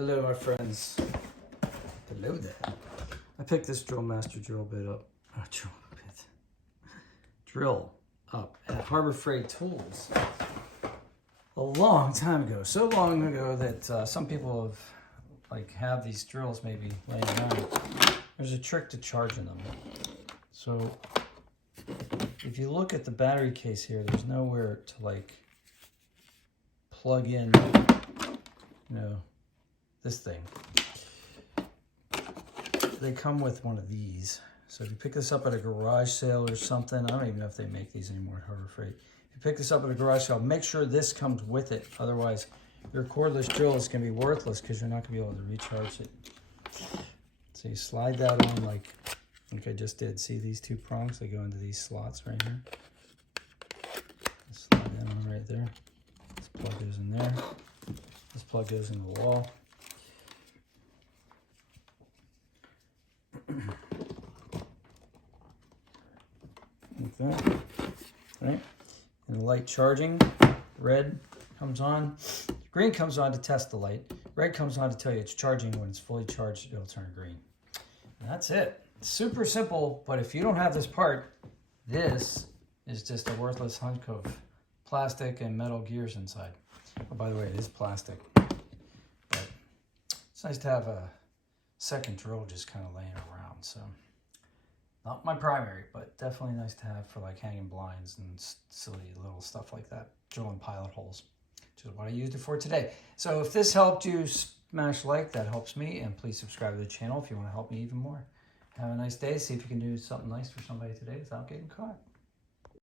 Hello, my friends. Hello there. I picked this Drill Master drill bit up. Drill up at Harbor Freight Tools a long time ago. So long ago that some people have these drills maybe laying around. There's a trick to charging them. So if you look at the battery case here, there's nowhere to plug in, this thing. They come with one of these. So if you pick this up at a garage sale or something, I don't even know if they make these anymore at Harbor Freight. If you pick this up at a garage sale, make sure this comes with it. Otherwise, your cordless drill is going to be worthless because you're not going to be able to recharge it. So you slide that on like I just did. See these two prongs? They go into these slots right here. Slide that on right there. This plug goes in there. This plug goes in the wall. Like that. Right? And the light charging. Red comes on. Green comes on to test the light. Red comes on to tell you it's charging. When it's fully charged, it'll turn green. And that's it. It's super simple, but if you don't have this part, this is just a worthless hunk of plastic and metal gears inside. Oh, by the way, it is plastic. But it's nice to have a second drill just kind of laying around. So not my primary, but definitely nice to have for hanging blinds and silly little stuff like that. Drilling pilot holes, which is what I used it for today. So if this helped you, smash like, that helps me. And please subscribe to the channel if you want to help me even more. Have a nice day. See if you can do something nice for somebody today without getting caught.